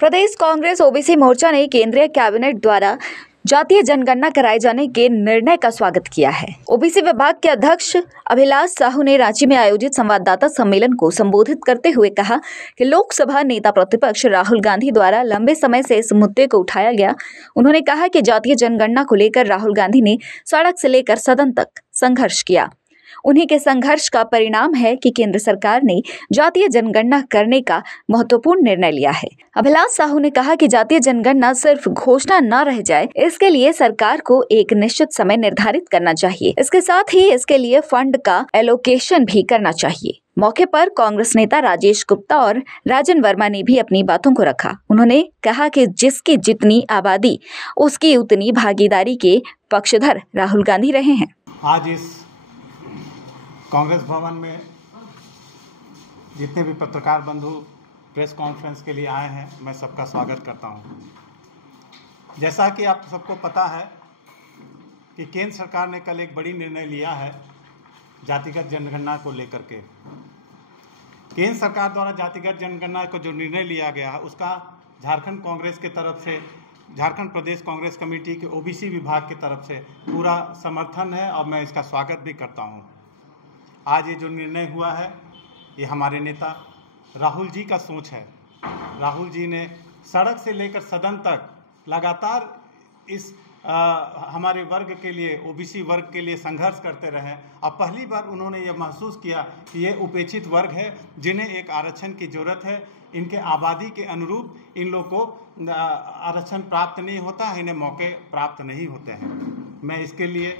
प्रदेश Congress OBC मोर्चा ने केंद्रीय cabinet द्वारा जातीय जनगणना कराए जाने के निर्णय का स्वागत किया है। ओबीसी विभाग के अध्यक्ष अभिलाष साहू ने रांची में आयोजित संवाददाता सम्मेलन को संबोधित करते हुए कहा कि लोकसभा नेता प्रतिपक्ष राहुल गांधी द्वारा लंबे समय से इस मुद्दे को उठाया गया। उन्होंने कहा कि जातीय जनगणना को लेकर राहुल गांधी ने सड़क से लेकर सदन तक संघर्ष किया। उन्हीं के संघर्ष का परिणाम है कि केंद्र सरकार ने जातीय जनगणना करने का महत्वपूर्ण निर्णय लिया है। अभिलाष साहू ने कहा कि जातीय जनगणना सिर्फ घोषणा न रह जाए, इसके लिए सरकार को एक निश्चित समय निर्धारित करना चाहिए। इसके साथ ही इसके लिए फंड का एलोकेशन भी करना चाहिए। मौके पर कांग्रेस नेता राजेश गुप्ता और राजन वर्मा ने भी अपनी बातों को रखा। उन्होंने कहा कि जिसकी जितनी आबादी उसकी उतनी भागीदारी के पक्षधर राहुल गांधी रहे हैं। आज इस कांग्रेस भवन में जितने भी पत्रकार बंधु प्रेस कॉन्फ्रेंस के लिए आए हैं, मैं सबका स्वागत करता हूं। जैसा कि आप सबको पता है कि केंद्र सरकार ने कल एक बड़ी निर्णय लिया है जातिगत जनगणना को लेकर के। केंद्र सरकार द्वारा जातिगत जनगणना को जो निर्णय लिया गया है उसका झारखंड कांग्रेस के तरफ से, झारखंड प्रदेश कांग्रेस कमेटी के ओबीसी विभाग की तरफ से पूरा समर्थन है और मैं इसका स्वागत भी करता हूं। आज ये जो निर्णय हुआ है ये हमारे नेता राहुल जी का सोच है। राहुल जी ने सड़क से लेकर सदन तक लगातार इस हमारे वर्ग के लिए, ओबीसी वर्ग के लिए संघर्ष करते रहे और पहली बार उन्होंने ये महसूस किया कि ये उपेक्षित वर्ग है जिन्हें एक आरक्षण की ज़रूरत है। इनके आबादी के अनुरूप इन लोग को आरक्षण प्राप्त नहीं होता है, इन्हें मौके प्राप्त नहीं होते हैं। मैं इसके लिए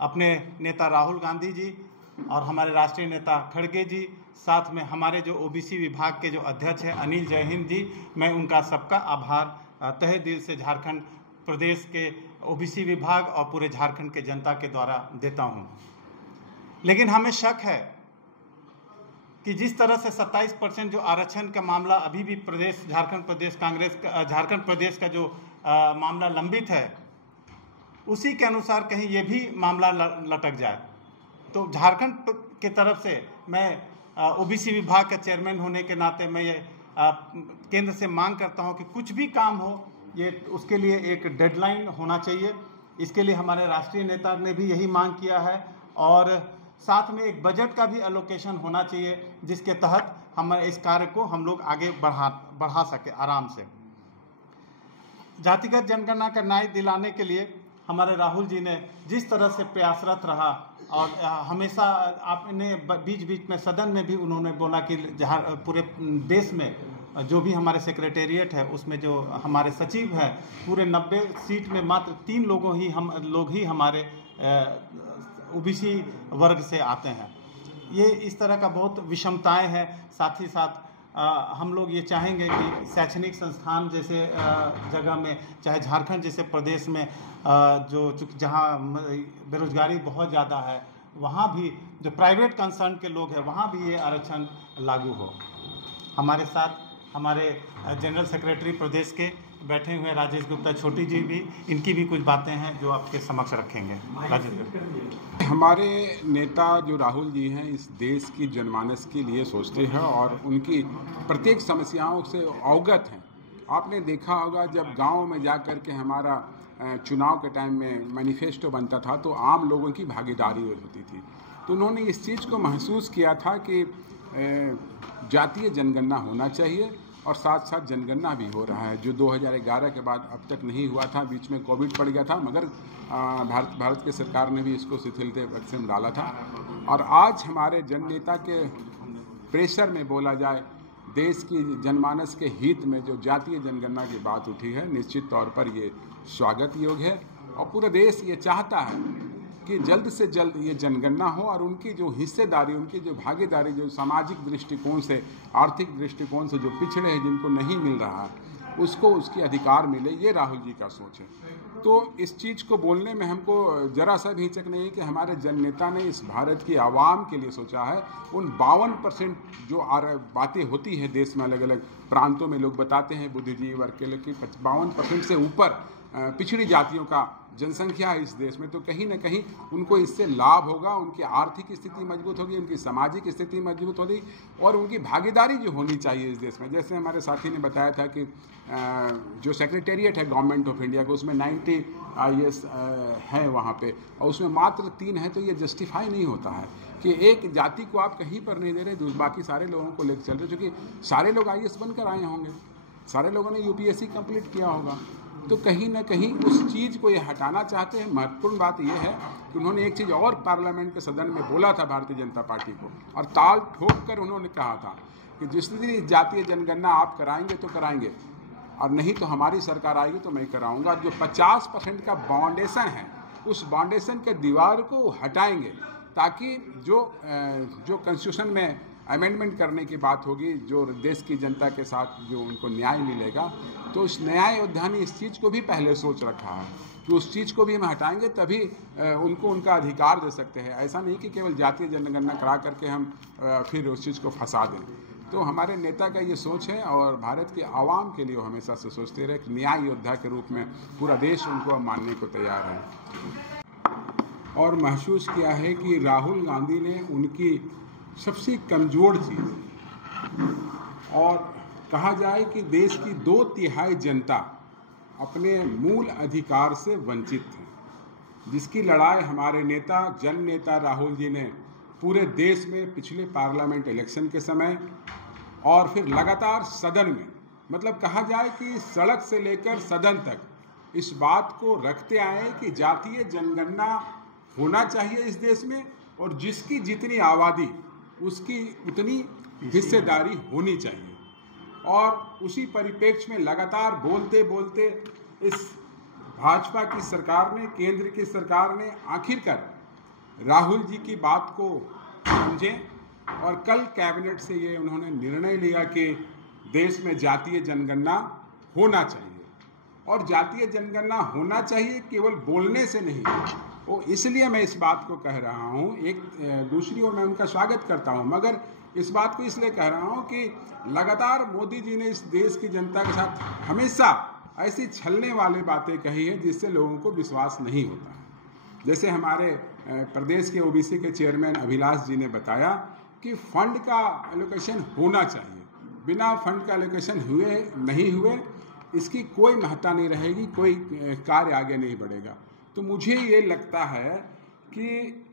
अपने नेता राहुल गांधी जी और हमारे राष्ट्रीय नेता खड़गे जी, साथ में हमारे जो ओबीसी विभाग के जो अध्यक्ष हैं अनिल जयहिंद जी, मैं उनका सबका आभार तहे दिल से झारखंड प्रदेश के ओबीसी विभाग और पूरे झारखंड के जनता के द्वारा देता हूं। लेकिन हमें शक है कि जिस तरह से 27% जो आरक्षण का मामला अभी भी झारखंड प्रदेश का जो मामला लंबित है, उसी के अनुसार कहीं ये भी मामला लटक जाए। तो झारखंड के तरफ से मैं ओबीसी विभाग का चेयरमैन होने के नाते मैं ये केंद्र से मांग करता हूं कि कुछ भी काम हो ये उसके लिए एक डेडलाइन होना चाहिए। इसके लिए हमारे राष्ट्रीय नेता ने भी यही मांग किया है और साथ में एक बजट का भी एलोकेशन होना चाहिए जिसके तहत हम इस कार्य को हम लोग आगे बढ़ा सके आराम से। जातिगत जनगणना का न्याय दिलाने के लिए हमारे राहुल जी ने जिस तरह से प्रयासरत रहा और हमेशा आपने बीच बीच में सदन में भी उन्होंने बोला कि जहाँ पूरे देश में जो भी हमारे सेक्रेटेरिएट है उसमें जो हमारे सचिव हैं पूरे 90 सीट में मात्र 3 लोग ही हमारे ओबीसी वर्ग से आते हैं। ये इस तरह का बहुत विषमताएं हैं। साथ ही साथ हम लोग ये चाहेंगे कि शैक्षणिक संस्थान जैसे जगह में, चाहे झारखंड जैसे प्रदेश में जहाँ बेरोजगारी बहुत ज़्यादा है, वहाँ भी जो प्राइवेट कंसर्न के लोग हैं वहाँ भी ये आरक्षण लागू हो। हमारे साथ हमारे जनरल सेक्रेटरी प्रदेश के बैठे हुए राजेश गुप्ता छोटी जी भी, इनकी भी कुछ बातें हैं जो आपके समक्ष रखेंगे। राजेश। हमारे नेता जो राहुल जी हैं इस देश की जनमानस के लिए सोचते हैं और उनकी प्रत्येक समस्याओं से अवगत हैं। आपने देखा होगा जब गांव में जाकर के हमारा चुनाव के टाइम में मैनिफेस्टो बनता था तो आम लोगों की भागीदारी होती थी। तो उन्होंने इस चीज़ को महसूस किया था कि जातीय जनगणना होना चाहिए और साथ साथ जनगणना भी हो रहा है, जो 2011 के बाद अब तक नहीं हुआ था। बीच में कोविड पड़ गया था, मगर भारत की सरकार ने भी इसको शिथिलता में डाला था। और आज हमारे जननेता के प्रेशर में बोला जाए, देश की जनमानस के हित में जो जातीय जनगणना की बात उठी है, निश्चित तौर पर ये स्वागत योग्य है। और पूरा देश ये चाहता है कि जल्द से जल्द ये जनगणना हो और उनकी जो हिस्सेदारी, उनकी जो भागीदारी, जो सामाजिक दृष्टिकोण से, आर्थिक दृष्टिकोण से जो पिछड़े हैं, जिनको नहीं मिल रहा है, उसको उसकी अधिकार मिले, ये राहुल जी का सोच है। तो इस चीज़ को बोलने में हमको ज़रा सा भी हिचक नहीं कि हमारे जननेता ने इस भारत की आवाम के लिए सोचा है। उन 52% जो बातें होती हैं देश में, अलग अलग प्रांतों में लोग बताते हैं बुद्धिजीवी वर्ग के लिए कि 52% से ऊपर पिछड़ी जातियों का जनसंख्या है इस देश में, तो कहीं ना कहीं उनको इससे लाभ होगा, उनकी आर्थिक स्थिति मजबूत होगी, उनकी सामाजिक स्थिति मजबूत होगी और उनकी भागीदारी जो होनी चाहिए इस देश में। जैसे हमारे साथी ने बताया था कि जो सेक्रेटेरिएट है गवर्नमेंट ऑफ इंडिया को, उसमें 90 IAS हैं वहाँ पे, और उसमें मात्र 3 हैं, तो ये जस्टिफाई नहीं होता है कि एक जाति को आप कहीं पर नहीं दे रहे, बाकी सारे लोगों को लेकर चल रहे, क्योंकि सारे लोग IAS बनकर आए होंगे, सारे लोगों ने UPSC कंप्लीट किया होगा, तो कहीं ना कहीं उस चीज़ को ये हटाना चाहते हैं। महत्वपूर्ण बात यह है कि उन्होंने एक चीज़ और पार्लियामेंट के सदन में बोला था भारतीय जनता पार्टी को, और ताल ठोक कर उन्होंने कहा था कि जिस दिन जातीय जनगणना आप कराएंगे तो कराएंगे, और नहीं तो हमारी सरकार आएगी तो मैं कराऊंगा। जो 50% का बाउंडेशन है, उस बाउंडेशन के दीवार को हटाएंगे, ताकि जो कॉन्स्टिट्यूशन में अमेंडमेंट करने की बात होगी, जो देश की जनता के साथ जो उनको न्याय मिलेगा, तो उस न्याय योद्धा ने इस चीज़ को भी पहले सोच रखा है कि उस चीज़ को भी हम हटाएंगे, तभी उनको उनका अधिकार दे सकते हैं। ऐसा नहीं कि केवल जातीय जनगणना करा करके हम फिर उस चीज़ को फंसा दें। तो हमारे नेता का ये सोच है, और भारत के आवाम के लिए वो हमेशा से सोचते रहे कि न्याय योद्धा के रूप में पूरा देश उनको मानने को तैयार है। और महसूस किया है कि राहुल गांधी ने उनकी सबसे कमज़ोर चीज़, और कहा जाए कि देश की 2/3 जनता अपने मूल अधिकार से वंचित है, जिसकी लड़ाई हमारे नेता जन नेता राहुल जी ने पूरे देश में पिछले पार्लियामेंट इलेक्शन के समय और फिर लगातार सदन में, मतलब कहा जाए कि सड़क से लेकर सदन तक इस बात को रखते आए कि जातीय जनगणना होना चाहिए इस देश में, और जिसकी जितनी आबादी उसकी उतनी हिस्सेदारी होनी चाहिए। और उसी परिप्रेक्ष्य में लगातार बोलते बोलते इस भाजपा की सरकार ने, केंद्र की सरकार ने आखिरकार राहुल जी की बात को समझे, और कल कैबिनेट से ये उन्होंने निर्णय लिया कि देश में जातीय जनगणना होना चाहिए। और जातीय जनगणना होना चाहिए केवल बोलने से नहीं, वो इसलिए मैं इस बात को कह रहा हूँ, एक दूसरी ओर मैं उनका स्वागत करता हूँ, मगर इस बात को इसलिए कह रहा हूँ कि लगातार मोदी जी ने इस देश की जनता के साथ हमेशा ऐसी छलने वाली बातें कही है जिससे लोगों को विश्वास नहीं होता है। जैसे हमारे प्रदेश के OBC के चेयरमैन अभिलाष जी ने बताया कि फंड का एलोकेशन होना चाहिए, बिना फंड का एलोकेशन हुए नहीं हुए इसकी कोई महत्ता नहीं रहेगी, कोई कार्य आगे नहीं बढ़ेगा। तो मुझे ये लगता है कि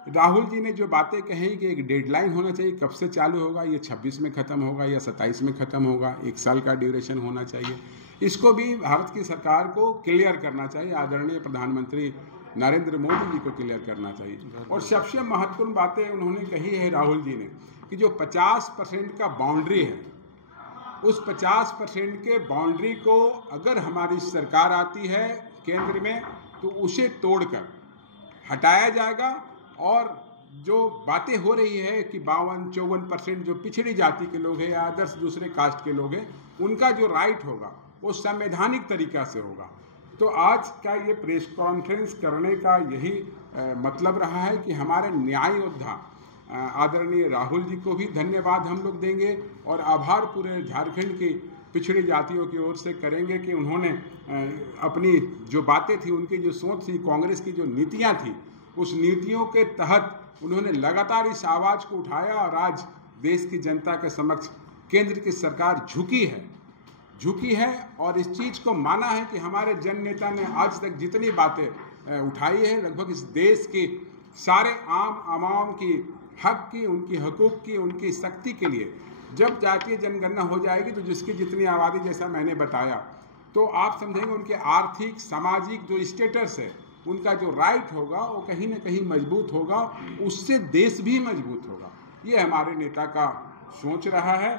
राहुल जी ने जो बातें कही कि एक डेडलाइन होना चाहिए, कब से चालू होगा, ये 26 में ख़त्म होगा या 27 में ख़त्म होगा, 1 साल का ड्यूरेशन होना चाहिए, इसको भी भारत की सरकार को क्लियर करना चाहिए, आदरणीय प्रधानमंत्री नरेंद्र मोदी जी को क्लियर करना चाहिए। और सबसे महत्वपूर्ण बातें उन्होंने कही है राहुल जी ने कि जो 50% का बाउंड्री है, उस 50% के बाउंड्री को अगर हमारी सरकार आती है केंद्र में तो उसे तोड़कर हटाया जाएगा, और जो बातें हो रही है कि 52-54% जो पिछड़ी जाति के लोग हैं या अदर्स दूसरे कास्ट के लोग हैं, उनका जो राइट होगा वो संवैधानिक तरीका से होगा। तो आज का ये प्रेस कॉन्फ्रेंस करने का यही मतलब रहा है कि हमारे न्याय योद्धा आदरणीय राहुल जी को भी धन्यवाद हम लोग देंगे, और आभार पूरे झारखंड की पिछड़ी जातियों की ओर से करेंगे कि उन्होंने अपनी जो बातें थी, उनकी जो सोच थी, कांग्रेस की जो नीतियां थी, उस नीतियों के तहत उन्होंने लगातार इस आवाज़ को उठाया, और आज देश की जनता के समक्ष केंद्र की सरकार झुकी है और इस चीज़ को माना है कि हमारे जन नेता ने आज तक जितनी बातें उठाई है, लगभग इस देश के सारे आवाम की हक की, उनकी हकूक़ की, उनकी शक्ति के लिए जब जातीय जनगणना हो जाएगी तो जिसकी जितनी आबादी, जैसा मैंने बताया, तो आप समझेंगे उनके आर्थिक सामाजिक जो स्टेटस है, उनका जो राइट होगा वो कहीं ना कहीं मजबूत होगा, उससे देश भी मजबूत होगा। ये हमारे नेता का सोच रहा है,